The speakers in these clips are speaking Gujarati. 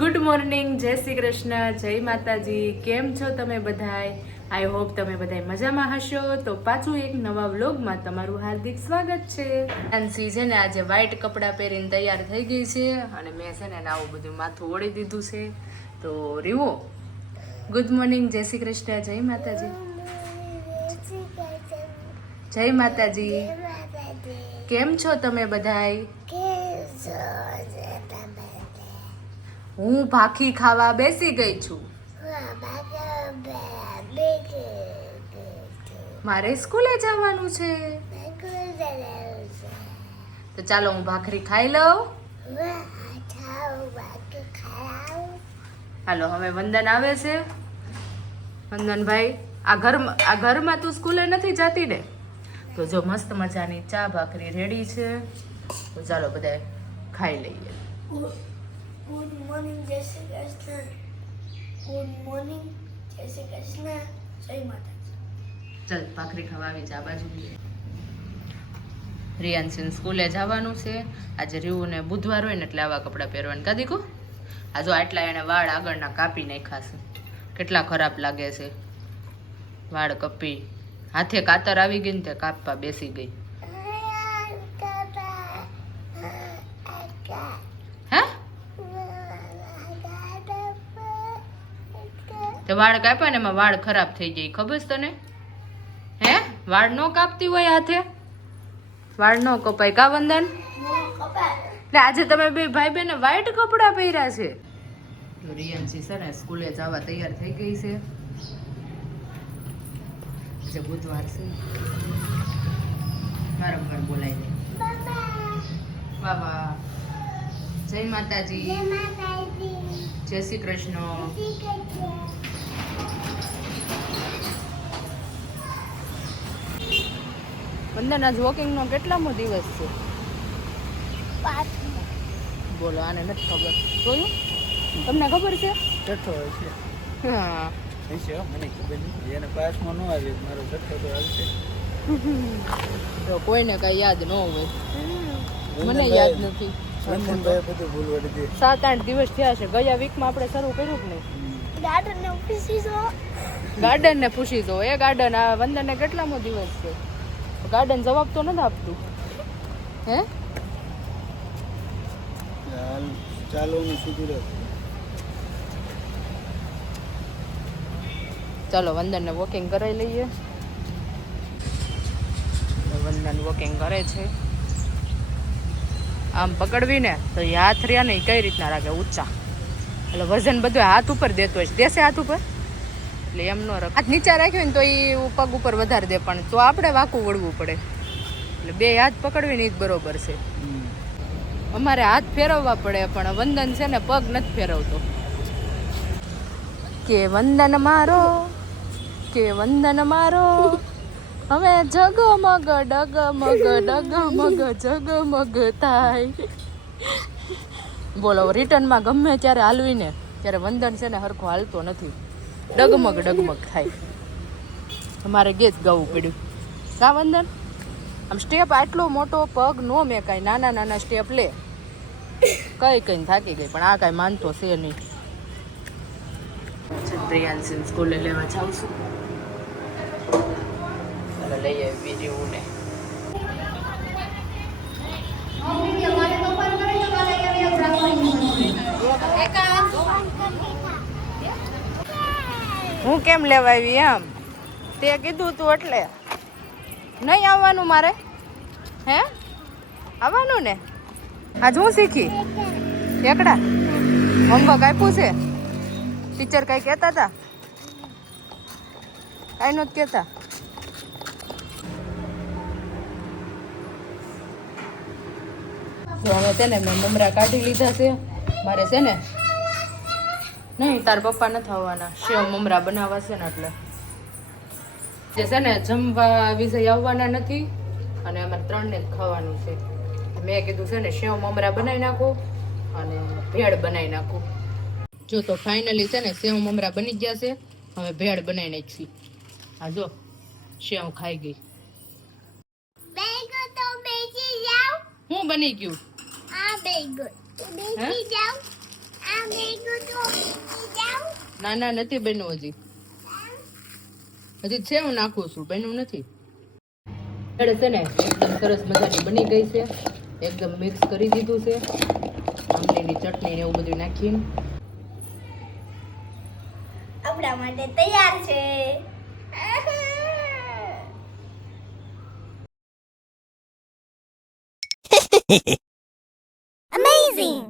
ગુડ મોર્નિંગ, જય શ્રી કૃષ્ણ, જય માતાજી. કેમ છો તમે બધાય? આઈ હોપ તમે બધાય મજામાં હશો. તો પાછું એક નવા વ્લોગમાં તમારું હાર્દિક સ્વાગત છે. નાનસી છે ને આજે વ્હાઈટ કપડાં પહેરીને તૈયાર થઈ ગઈ છે અને મેં છે ને આવું બધું માથું ઓળી દીધું છે. તો રીવો, ગુડ મોર્નિંગ, જય શ્રી કૃષ્ણ, જય માતાજી. જય માતાજી. કેમ છો તમે બધાય? હું ભાખી ખાવા બેસી ગઈ છું. મારે સ્કૂલે જવાનું છે. તો ચાલો હું ભાખરી ખાઈ લઉં. હાલો, હવે વંદન આવે છે. વંદનભાઈ, આ ઘરમાં તું સ્કૂલે નથી જતી ને? તો જો મસ્ત મજાની ચા ભાખરી રેડી છે. તો ચાલો બધા ખાઈ લઈએ. ગુડ મોર્નિંગ, જય શ્રી કૃષ્ણ. ગુડ મોર્નિંગ, જય શ્રી કૃષ્ણ, જય માતાજી. ચાલ ભાખરી ખાવા આવી જા બાજુ. રિયાન્સીને સ્કૂલે જવાનું છે. આજે રીવુને બુધવાર હોય ને એટલે આવા કપડાં પહેરવાના. કા દીકુ? આ જો આટલા એને વાળ આગળના કાપી નાખ્યા છે. કેટલા ખરાબ લાગે છે વાળ કપી. હાથે કાતર આવી ગઈ ને તે કાપવા બેસી ગઈ. હે? તે વાળ કાપ્યા ને એમાં વાળ ખરાબ થઈ ગઈ, ખબર છે તને? હે? વાળ નો કાપતી હોય હાથે? વાળ નો કપાય કા વંદન? એટલે આજે તમે બે ભાઈ બહેન વ્હાઈટ કપડા પહેર્યા છે. તો રિયાન્સી છે ને સ્કૂલે જવા તૈયાર થઈ ગઈ છે. આજે બુધવાર છે. વારંવાર બોલાય દે. બાબા, જય માતાજી, જય શ્રી કૃષ્ણ. વંદન, આજ વોકિંગનો કેટલામો દિવસ છે? બોલો, આને નથી ખબર. જોયું? તમને ખબર છે? છઠ્ઠો છે. હા, મને ખબર નથી. એને પાસમાં ન આવે મારો છઠ્ઠો તો આવશે. તો કોઈને કઈ યાદ ન હોય. મને યાદ નથી. વંદનભાઈ બધું ભૂલવા દે. 7-8 દિવસ થયા છે. ગયા વીકમાં આપણે શરૂ કર્યું કે નહીં? ગાર્ડનને પૂછી જો. ગાર્ડનને પૂછી દો. એ ગાર્ડન આ વંદનને કેટલામો દિવસ છે? ગાર્ડન જવાબ તો નથી આપતું. હે? ચાલો ને સીધી રહે. ચાલો વંદનને વોકિંગ કરાવી લઈએ. વંદન વોકિંગ કરે છે. આમ પકડવી ને તો એ હાથ રહ્યા ને એ કઈ રીતના રાખે? ઊંચા. એટલે વજન બધું હાથ ઉપર દેતો હોય છે. દેશે હાથ ઉપર? એટલે એમ ન રાખ. હાથ નીચે રાખ્યો ને તો એ પગ ઉપર વધારે દે, પણ તો આપણે વાંકું વળવું પડે. એટલે બે હાથ પકડવી ને એ જ બરોબર છે. અમારે હાથ ફેરવવા પડે, પણ વંદન છે ને પગ નથી ફેરવતો. કે વંદન મારો, કે વંદન મારો, હવે જગમગ ડગમગ ડગમગ જગમગ થાય. બોલો, રિટર્નમાં ગમે ત્યારે હાલવીને ત્યારે વંદન છે ને હરખો હાલતો નથી. ડગમગ ડગમગ થાય. તમારે ગીત ગાવું પડ્યું કા વંદન? આમ સ્ટેપ આટલો મોટો પગ નો મેં કાંઈ નાના નાના સ્ટેપ લે. કઈ થાકી ગઈ, પણ આ કાંઈ માનતો છે નહીં. રિયાન્સીને સ્કૂલે લેવા જાઉં છું. લઈ આવી બીજું ને. હું કેમ લેવા આવી? એમ તે કીધું તું એટલે નહીં આવવાનું મારે? હે, આવવાનું ને? આજ હું શીખી એકડા હોમવર્ક આપ્યું છે? ટીચર કઈ કહેતા હતા? કઈ નહોતું કહેતા. હવે છે ને મેં મમરા કાઢી લીધા છે. મારે છે ને નહીં, તાર પપ્પા નથી આવવાના. સેવ મમરા બનાવવા છે ને એટલે જે છે ને જમવા વિષય આવવાના નથી અને અમારે 3ને જ ખાવાનું છે. મેં કીધું છે ને સેવ મમરા બનાવી નાખું અને ભેળ બનાવી નાખું. જો તો ફાઇનલી છે ને સેવ મમરા બની ગયા છે. હવે ભેળ બનાવી નાખી. હા જો સેવ ખાઈ ગઈ. હું બની ગયું? આ બેગો બેસી જાવ. આ બેગો ના નથી બન્યું હજી છે હું નાખું છું બન્યું નથી ભેળ છે ને એકદમ સરસ મજાની બની ગઈ છે એકદમ મિક્સ કરી દીધું છે આંબલીની ચટણી ને એવું બધું નાખીને આપણા માટે તૈયાર છે. Amazing.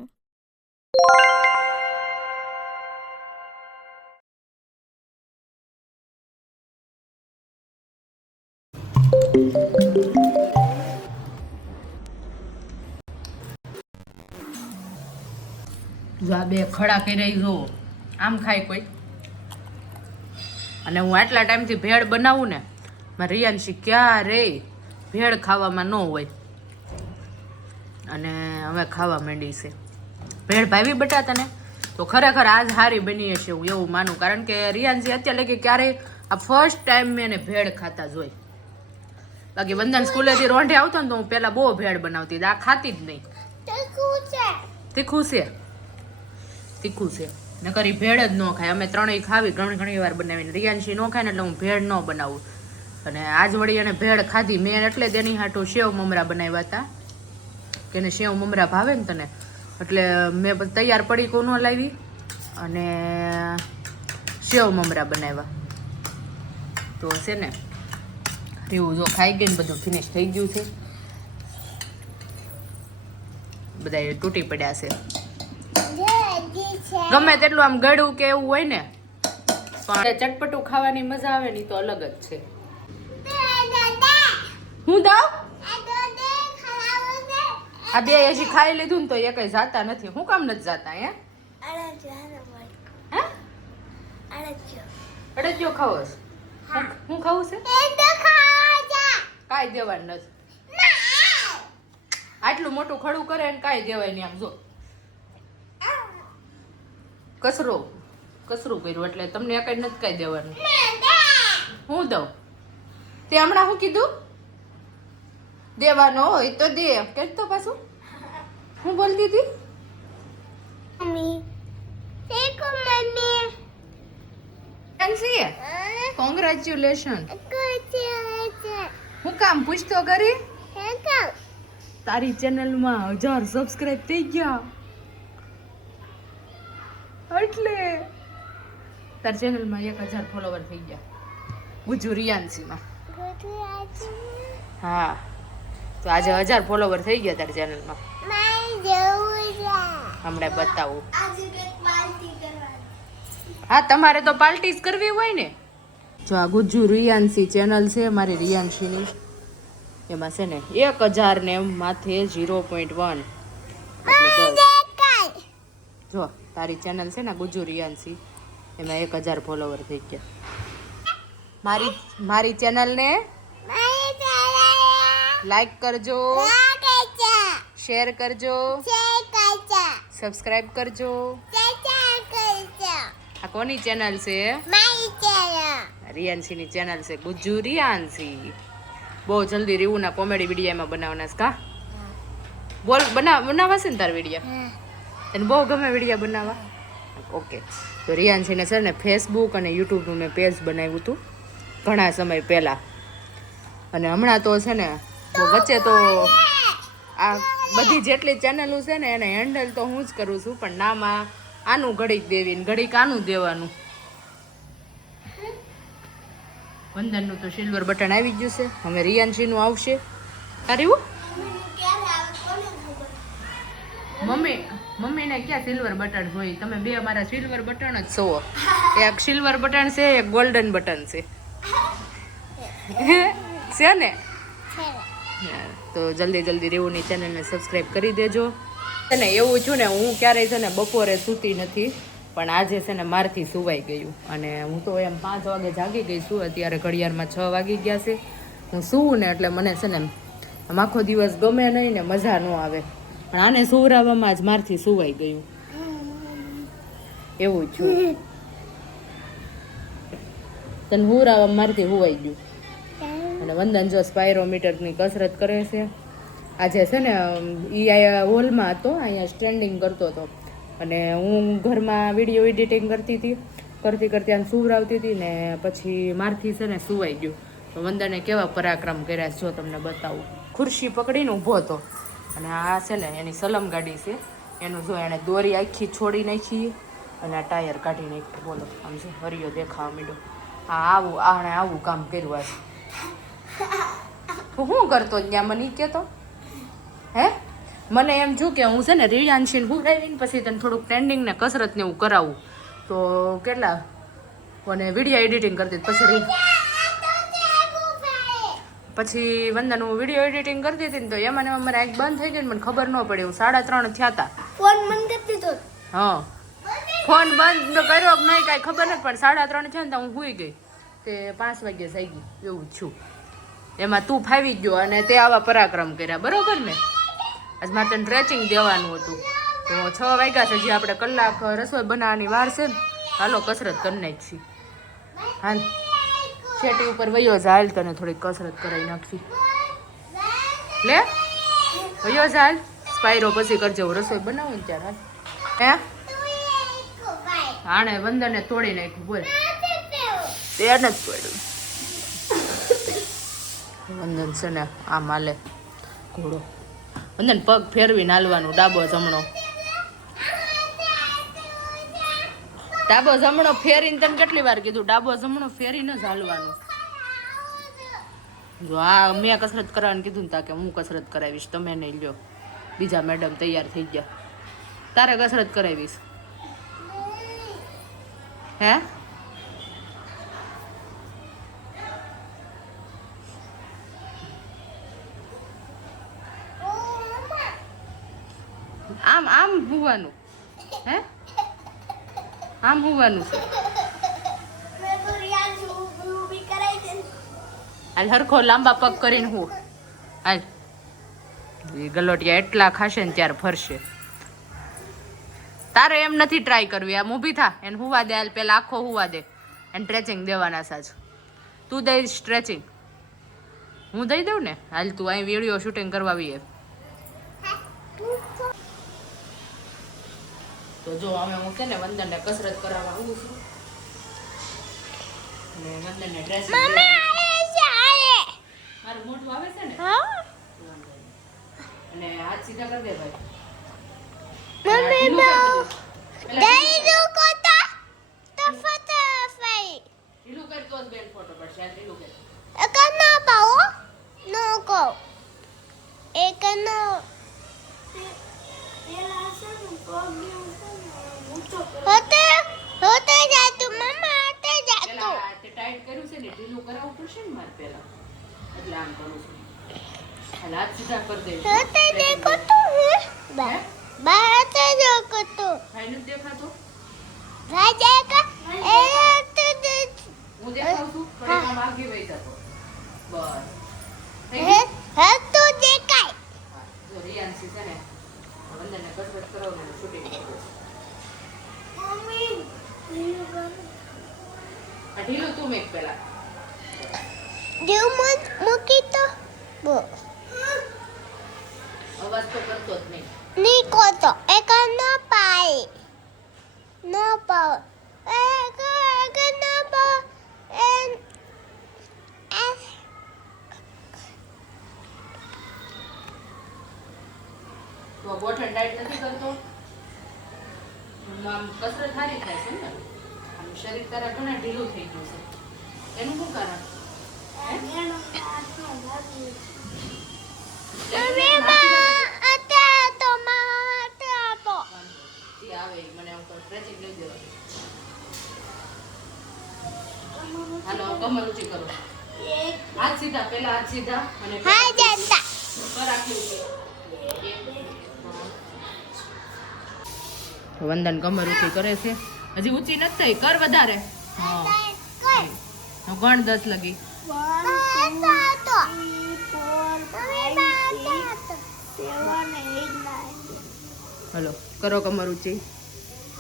જો આ બે ખડા કરી જો આમ ખાય કોઈ અને હું આટલા ટાઈમથી ભેળ બનાવું ને મારે રિયાંશી ક્યારેય ભેળ ખાવામાં ન હોય અને હવે ખાવા માંડી છે ભેળ ભાવી બટાટા ને તો ખરેખર આજ હારી બની હશે હું એવું માનું કારણ કે રિયાંશી અત્યારે લગી ક્યારેય આ ફર્સ્ટ ટાઈમ મેં એને ભેળ ખાતા જોઈ બાકી વંદન સ્કૂલેથી રોંઢે આવતો ને તો હું પહેલા બહુ ભેળ બનાવતી આ ખાતી જ નહીં તીખું છે નકર ભેળ જ ન ખાય અમે ત્રણેય ખાવી ઘણી વાર બનાવીને રિયાંશી ન ખાય ને એટલે હું ભેળ ન બનાવું અને આજ વળી એને ભેળ ખાધી મેં એટલે તેની હાટું સેવ મમરા બનાવ્યા હતા કે એને સેવ મમરા ભાવે ને તને એટલે મેં તૈયાર પડીકો ન લાવી અને સેવ મમરા બનાવ્યા તો છે ને એવું જો ખાઈ ગઈ ને બધું ફિનિશ થઈ ગયું છે બધા તૂટી પડ્યા છે ગમે તેટલું આમ ગળું કે એવું હોય ને પણ ચટપટું ખાવાની મજા આવે ને તો અલગ જ છે હું દઉં આ બે હજી ખાઈ લીધું ને તો એ કઈ જાતા નથી હું કામ નથી જાતા હે અડદિયો ખાવો છે હું ખાવું છે કાંઈ દેવાનું નથી આટલું મોટું ખડું કરે ને કાંઈ દેવાય નહીં આમ જો કસરું કર્યું એટલે તમને કઈ નથી કઈ દેવાનું હું દઉં તે હમણાં હું કીધું દેવાનો હોય તો દે કે તો પાછું હું બોલતી હતી કોંગ્રેચ્યુલેશન હું કામ પૂછતો કરી તારી ચેનલમાં 1000 સબસ્ક્રાઇબ થઈ ગયા એટલે તાર ચેનલમાં 1000 ફોલોવર થઈ ગયા ગુજુ રિયાન્સીમાં હા તો આજે 1000 ફોલોવર થઈ ગયા તાર ચેનલમાં હમણાં બતાવું હા તમારે તો પાર્ટી જ કરવી હોય ને જો આ ગુજુ રિયાન્સી ચેનલ છે મારી રિયાન્સીની એમાં છે ને 1000 ને માથે 0.1 એટલે 10 જો તારી ચેનલ છે ને ગુજુ રિયાન્સી એમાં 1000 ફોલોવર થઈ ગયા મારી ચેનલ ને લાઈક કરજો શેર કરજો સબસ્ક્રાઇબ કરજો આ કોની ચેનલ છે રિયાન્સી ની ચેનલ છે ગુજુ રિયાન્સી બહુ જલ્દી રીવુના કોમેડી વિડીયોમાં બનાવવાના છે કા બોલ બનાવવા છે ને તાર વિડીયો તને બહુ ગમે વિડીયો બનાવવા ઓકે તો રિયાન્સીને છે ને ફેસબુક અને યુટ્યુબનું મેં પેજ બનાવ્યું હતું ઘણા સમય પહેલાં અને હમણાં તો છે ને વચ્ચે તો આ બધી જેટલી ચેનલો છે ને એને હેન્ડલ તો હું જ કરું છું પણ નામાં આનું ઘડીક દેવી ઘડીક આનું દેવાનું વંદનનું તો સિલ્વર બટન આવી ગયું છે હવે રિયાન્શીનું આવશે તારું મમ્મીને ક્યાં સિલ્વર બટન હોય તમે બે અમારા સિલ્વર બટન જ છો એક સિલ્વર બટન છે એક ગોલ્ડન બટન છે છે ને તો જલ્દી રેવુની ચેનલને સબસ્ક્રાઇબ કરી દેજો ને એવું છું ને હું ક્યારેય છે ને બપોરે સૂતી નથી પણ આજે છે ને મારથી સુવાઈ ગયું અને હું તો એમ 5 વાગે જાગી ગઈ છું અત્યારે ઘડિયાળમાં 6 વાગી ગયા છે હું સૂવું ને એટલે મને છે ને આખો દિવસ ગમે નહીં ને મજા ન આવે પણ આને સુવરાવવામાં જ મારથી સુવાઈ ગયું એવું છું તને હુરાવામાં મારથી હુવાઈ ગયું અને વંદન જો સ્પાયરોમીટરની કસરત કરે છે આજે છે ને એ હોલમાં હતો અહીંયા સ્ટેન્ડિંગ કરતો હતો અને હું ઘરમાં વિડીયો એડિટિંગ કરતી હતી કરતી કરતી આને સુવરાવતી હતી ને પછી મારથી છે ને સુવાઈ ગયું. તો વંદને કેવા પરાક્રમ કર્યા છે જો તમને બતાવું. ખુરશી પકડીને ઊભો હતો અને આ છે ને એની સલમ ગાડી છે એનું જો એણે દોરી આખી છોડી નાખી અને આ ટાયર કાઢી નાખ્યું. બોલો આમ જો હરિયો દેખાવા માંડ્યો. આણે આવું કામ કર્યું છે. તું શું કરતો ત્યાં મને કહેતો હે? મને એમ છું કે હું છે ને રિયાંશીને હુરાવીને પછી તને થોડુંક ટ્રેન્ડિંગ ને કસરત ને એવું કરાવું. તો કેટલા અને વિડીયો એડિટિંગ કરતી પછી વંદનનું વિડીયો એડિટિંગ કરતી હતી ને તો એમાં અમારે આંખ બંધ થઈ ગઈ ને મને ખબર ન પડી. હું 3:30 થયા હતા. ફોન બંધ કરી દીધો. હા ફોન બંધ કર્યો કે નહીં કાંઈ ખબર નથી પણ 3:30 થયા ને તો હું સૂઈ ગઈ. તે 5 વાગ્યે થઈ ગઈ એવું છું. એમાં તું ફાવી જ ગયો અને તે આવા પરાક્રમ કર્યા બરોબર ને. આજ મારે તને ડ્રેચિંગ દેવાનું હતું તો 6 વાગ્યા છે. જે આપણે કલાક રસોઈ બનાવવાની વાર છે ને હાલો કસરત કરી નાખી. હાલ શેટી ઉપર વયો જા, હાલ તને થોડીક કસરત કરાવી નાખવી. લે વયો જા, હાલ સ્પાયરો પછી કરજો. રસોઈ બનાવું ને ત્યારે હાલ. હે આણે વંદને તોડી નાખ્યું. બોલ તેને જ તોડ્યું. વંદન છે ને આમ હાલે ઘોડો. વંદન પગ ફેરવીને હાલવાનું ડાબો જમણો. ડાબો જમણો ફેરીને તને કેટલી વાર કીધું ડાબો જમણો ફેરીને જ હાલવાનું. જો આ મેં કસરત કરવાનું કીધું ને તાકે હું કસરત કરાવીશ. તમે નહીં લ્યો. બીજા મેડમ તૈયાર થઈ ગયા. તારે કસરત કરાવીશ હે? આમ આમ હોવાનું હે? આમ હોવાનું છે. હાલ હરખો લાંબા પગ કરીને હું હાલ. ગલોટિયા એટલા ખાશે ને ત્યારે ફરશે. તારે એમ નથી ટ્રાય કરવી. આમ ઊભી થા એને હુવા દે. હાલ પેલા આખો હુવા દે એને સ્ટ્રેચિંગ દેવાના સાચ. તું દઈ સ્ટ્રેચિંગ હું દઈ દઉં ને. હાલ તું અહીં વિડીયો શૂટિંગ કરવા આવીએ તો જો અમે હું છે ને વંદનને કસરત કરાવવા આવું છું અને વંદનને ડ્રેસ મારું મોઢું આવે છે ને અને હાથ સીધા કરી દે ભાઈ. ઢીલું કર તો જ બેન ફોટો પડશે. આ ઢીલું કર. ટાઈટ કર્યું છે ને ઢીલું કરાવવું પડશે ને મારે પેલા એટલે આમ કરું છું. હાથ સીધા કરી દે. ખાઈ નથી દેખાતો હું દેખાવ છું પણ આમ આગી વહી જતો બસ થઈ ગયું. જો રિયાન્સી છે ને વંદનને કસરત કરાવવાનું શૂટિંગ કરવું. આ ઢીલું તું મેક પેલા. અવાજ તો કરતો જ નહીં. તો ગોઠણ ટાઈટ નથી કરતો. આમ કસરત સારી થાય છે ને. આમ શરીર તારા ઘણા ઢીલું થઈ ગયું છે. એનું શું કારણ? આવે મને આમ સ્ટ્રેચિંગ લઈ દેવાનું. હાલો કમર ઊંચી કરો. હાથ સીધા પેલા હાથ સીધા અને પર આખી ઊંચી. વંદન કમર ઊંચી કરે છે. હજી ઊંચી નથી થઈ. કર વધારે. હા ગણ 10 લગી. 1 2 3 4 5 6 7 8 9. હલો કરો કમર ઊંચી.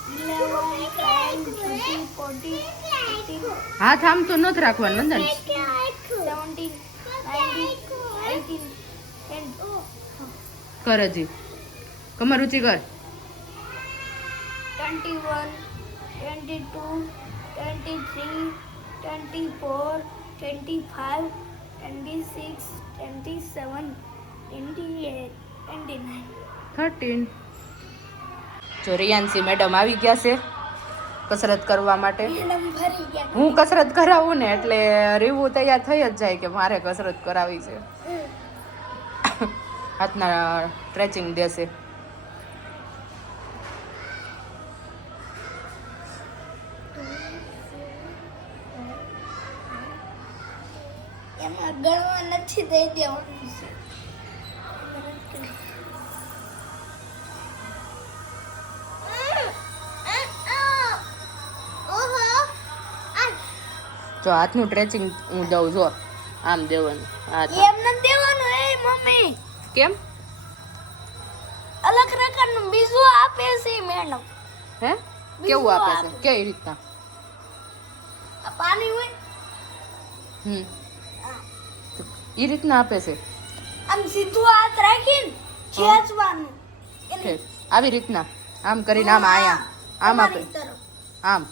11 12 13 હાથ આમ તો નથી રાખવાનું વંદન. 17 18 કર હજી કમર ઊંચી કર. 21 22, 23, 24, 25, 26, 27, 28, 29. 13. જો રિયાન્સી મેડમ આવી ગયા છે કસરત કરવા માટે. મેડમ ભરી ગયા. હું કસરત કરાવું ને એટલે રીવું તૈયાર થઈ જ જાય કે મારે કસરત કરાવી છે. હાથના સ્ટ્રેચિંગ દેશે. એમાં ગણવા નથી દઈ દેવાનું છે. જો હાથનું સ્ટ્રેચિંગ હું દઉં જો આમ દેવાનું હાથ. એમ નથી દેવાનું એ મમ્મી. કેમ? અલગ પ્રકારનું બીજું આપે છે મેડમ. હે કેવું આપે છે? કેવી રીતના? આ પાણી હોય એ રીતના આપે છે. આમ સીધું હાથ રાખીને ખેંચવાનું. ઠીક. આવી રીતના આમ કરીને આમ આયા આમ આપે. તમારી તરફ. આમ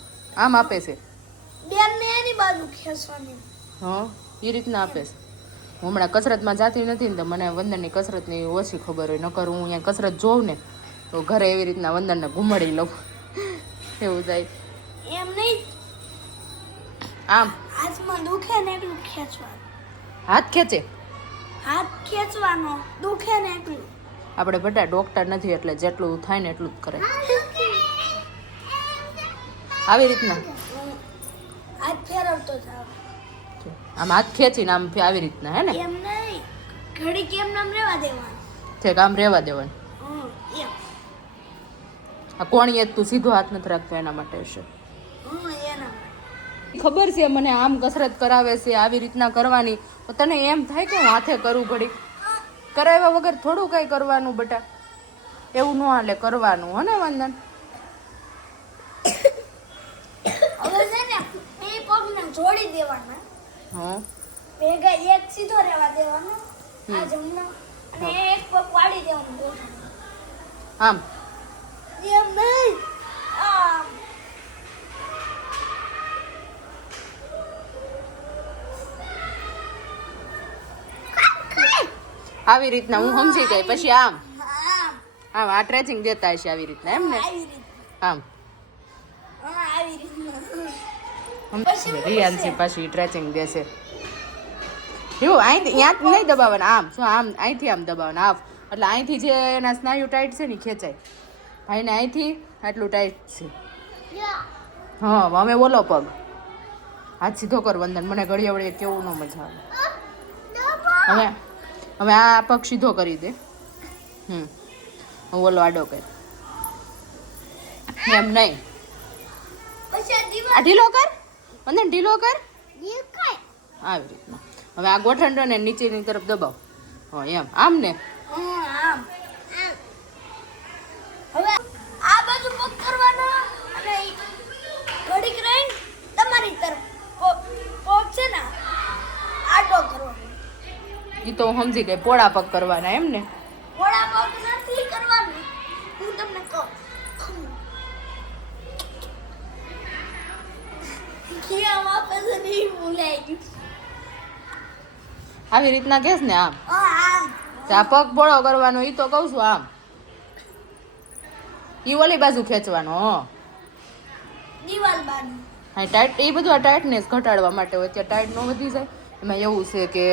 આમ આપે છે. બેનને એની બાજુ ખેંચવાની. હા એ રીતના આપે છે. હું હમણાં કસરતમાં જાતી નથી ને તો મને વંદનની કસરતની ઓછી ખબર હોય. નકર હું અહીંયા કસરત જોઉં ને તો ઘરે એવી રીતના વંદનને ઘુમાડી લઉં એવું થાય. એમ નહીં, આમ હાથમાં દુખે ને એટલું ખેંચવાનું. હાથ ખેંચે. હાથ ખેંચવાનો દુખે ને એટલું. આપણે બધા ડોક્ટર નથી એટલે જેટલું થાય ને એટલું જ કરે. આવી રીતના હાથ ફેરવતો જાવ. આમ હાથ ખેંચીને આમ આવી રીતના હે ને એમ નહીં, ઘડી કેમ નામ રહેવા દેવાનું. ઠીક આમ રહેવા દેવાનું. એમ. આ કોણીએ તું સીધો હાથ નથી રાખતો એના માટે હશે. એના ખબર છે મને આમ કસરત કરાવે છે આવી રીતના કરવાની. તો તને એમ થાય કે હું હાથે કરું ઘડી. કરાવ્યા વગર થોડું કઈ કરવાનું બેટા. એવું ન હાલે, કરવાનું હો ને વંદન. હવે છે ને બે પગને જોડી દેવાના. હા ભેગા એક સીધો રહેવા દેવાનો આ જમણો અને એક પગ વાળી દેવાનું ગોઠણ. આમ એમ નહીં, આમ. આવી રીતના હું સમજી ગઈ. પછી આમ આમ. આમ આ ટ્રેચિંગ દેતા હશે આવી રીતના એમ ને. આવી રીતે. આમ આવી રીતના. રિયાન્સી પાછી ટ્રેચિંગ દેશે. એવું અહીંથી ત્યાં નહીં દબાવવાના. આમ શું આમ અહીંથી આમ દબાવવાના. આમ એટલે અહીંથી જે એના સ્નાયુ ટાઈટ છે ને ઈ ખેંચાય. ભાઈને અહીંથી આટલું ટાઈટ છે. હા અમે બોલો પગ હાથ સીધો કર વંદન. મને ઘડીએ વળીએ કેવું ન મજા આવે. હવે આ પગ સીધો કરી દે. બોલો આડો કર. એમ નહીં, પછી આ દીવાલ આ ઢીલો કર વંદન, ઢીલો કર. દેખાય. આવી રીતના. હવે આ ગોઠણ ને નીચેની તરફ દબાવ. હા એમ આમ ને. આમ. હવે આ બાજુ પગ કરવાનો અને ઘડીક રહીને તમારી તરફ પગ છે ને આડો કરવાનો. એ તો હું સમજી ગઈ. પોળા પગ કરવાના એમ ને. પોળા પગ નથી કરવાનું, હું તમને કહું. કેમ આપે છે નહીં ભૂલાઈ ગયું. આવી રીતના કેસ ને આમ. આમ. તો આ પગ પોળો કરવાનો એ તો કહું છું. આમ ઈ ઓલી બાજુ ખેંચવાનો. દીવાલ બાજુ. હા ટાઈટ એ બધું આ ટાઈટનેસ ઘટાડવા માટે હોય. ત્યાં ટાઈટ ન વધી જાય. એમાં એવું છે કે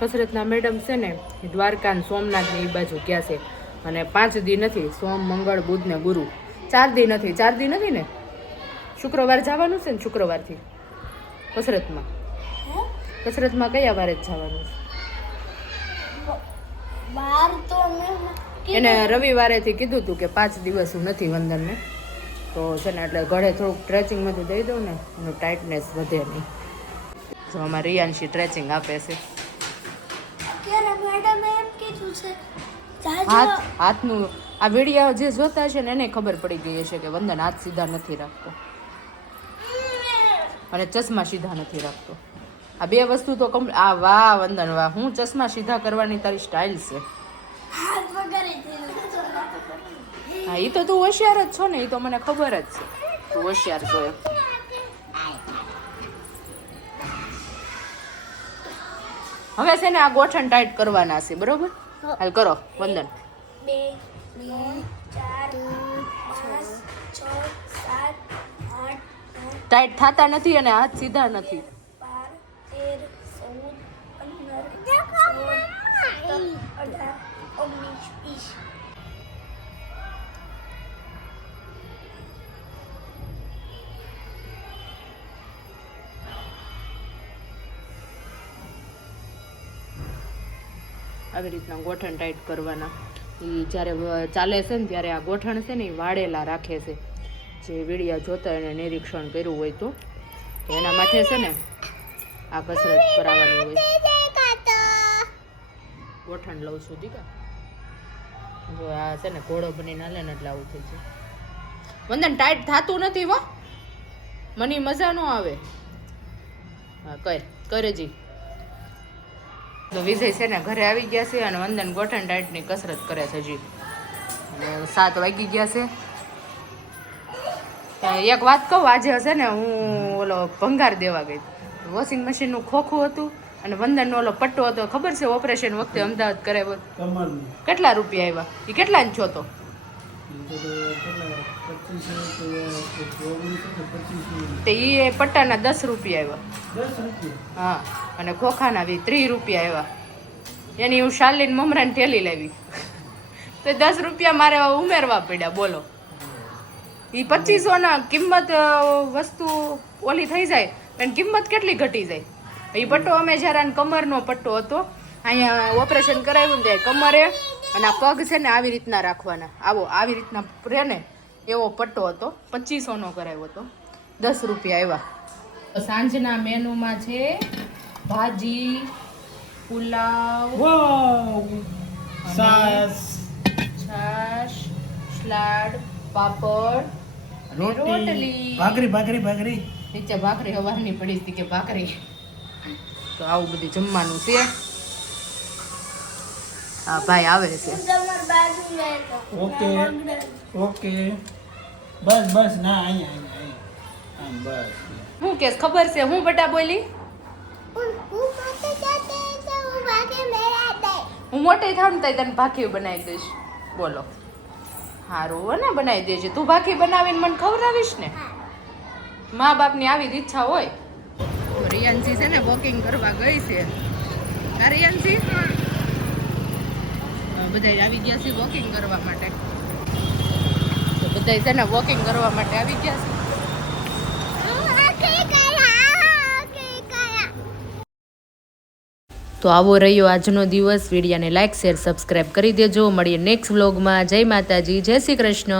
કસરતના મેડમ છે ને એ દ્વારકા ને સોમનાથ ને એ બાજુ ગયા છે અને 5 દી નથી. સોમ મંગળ બુધ ને ગુરુ 4 દી નથી. 4 દી નથી ને. શુક્રવાર જવાનું છે ને શુક્રવારથી કસરતમાં. કસરતમાં કયા વારે જ જવાનું છે? બાર તો એને રવિવારેથી કીધું હતું કે 5 દિવસ હું નથી વંદનને. તો છે ને એટલે ઘરે થોડુંક સ્ટ્રેચિંગ બધું દઈ દઉં ને એનું ટાઈટનેસ વધે નહીં. જો અમારે રિયાન્શી સ્ટ્રેચિંગ આપે છે. અત્યારે મેડમ એમ કીધું છે હાથનું આ વિડીયો જે જોતા છે ને એને ખબર પડી ગઈ હશે કે વંદન હાથ સીધા નથી રાખતો અને ચશ્મા સીધા નથી રાખતો. આ બે વસ્તુ તો આ વાહ વંદન વાહ. હું ચશ્મા સીધા કરવાની તારી સ્ટાઇલ છે. હાથ વગર હા એ તો તું હોશિયાર જ છો ને, એ તો મને ખબર જ છે. તું હોશિયાર છો એમ. હવે છે ને આ ગોઠણ ટાઈટ કરવાના છે, બરોબર? હાલ કરો વંદન. 2 3 4 5 6 7 8 9 ટાઈટ થતા નથી અને હાથ સીધા નથી. 12 13 14 15 16 17 18 19 20. આવી રીતના ગોઠણ ટાઈટ કરવાના. એ જ્યારે ચાલે છે ને ત્યારે આ ગોઠણ છે ને એ વાળેલા રાખે છે. જે વિડીયા જોતા એને નિરીક્ષણ કર્યું હોય તો એના માટે છે ને આ કસરત કરાવવાની હોય. ગોઠણ લઉં છું દીકા. જો આ છે ને ઘોડો બનીને હાલે ને એટલે આવું થઈ જાય. વંદન ટાઈટ થતું નથી હો, મને મજા ન આવે. હા કરે જી. તો વિજય છે ને ઘરે આવી ગયા છે અને વંદન ગોઠણ ટાઈટની કસરત કરે છે હજી. અને 7 વાગી ગયા છે. એક વાત કહું, આજે હશે ને હું ઓલો ભંગાર દેવા ગઈ. વોશિંગ મશીનનું ખોખું હતું અને વંદનનો ઓલો પટ્ટો હતો, ખબર છે ઓપરેશન વખતે અમદાવાદ કરાવ્યો. કેટલા રૂપિયા આવ્યા? એ કેટલાનો છો તો? તે એ પટ્ટાના 10 રૂપિયા આવ્યા. હા, અને ખોખાના 30 રૂપિયા આવ્યા. એની હું શાલીન મમરાને ઠેલી લાવી તો 10 રૂપિયા મારે ઉમેરવા પડ્યા. બોલો, એ 2500 કિંમત વસ્તુ ઓલી થઈ જાય પણ કિંમત કેટલી ઘટી જાય. એ પટ્ટો અમે જ્યારે કમરનો પટ્ટો હતો, અહીંયા ઓપરેશન કરાવ્યું ને ત્યારે કમરે અને આ પગ છે ને આવી રીતના રાખવાના, આવી રીતના રહે ને એવો પટ્ટો હતો. 2500 કરાવ્યો હતો, 10 રૂપિયા આવ્યા. સાંજના મેનુમાં છે ભાજી, પુલાવ, છાશ, સલાડ, પાપડ, રોટલી, ભાખરી. નીચે ભાખરી હવારની પડી હતી કે ભાખરી. તો આવું બધું જમવાનું છે. હા ભાઈ આવે છે. ઓકે બસ ના અહીંયા બસ. હું કેસ ખબર છે હું બટા બોલી? હું મોટી થાવ ને તને ભાખરી બનાવી દઈશ. બોલો, સારું હો ને બનાવી દેજે. તું ભાખરી બનાવીને મને ખવડાવીશ ને. મા બાપની આવી જ ઈચ્છા હોય. રિયાન્સી છે ને વોકિંગ કરવા ગઈ છે. રિયાન્સી બધા આવી ગયા છે વોકિંગ કરવા માટે. તો બધા છે ને વોકિંગ કરવા માટે આવી ગયા છે. તો આવો રહ્યો આજનો દિવસ. વિડીયોને લાઈક, શેર, સબસ્ક્રાઈબ કરી દેજો. મળીએ નેક્સ્ટ વ્લોગમાં. જય માતાજી, જય શ્રી કૃષ્ણ.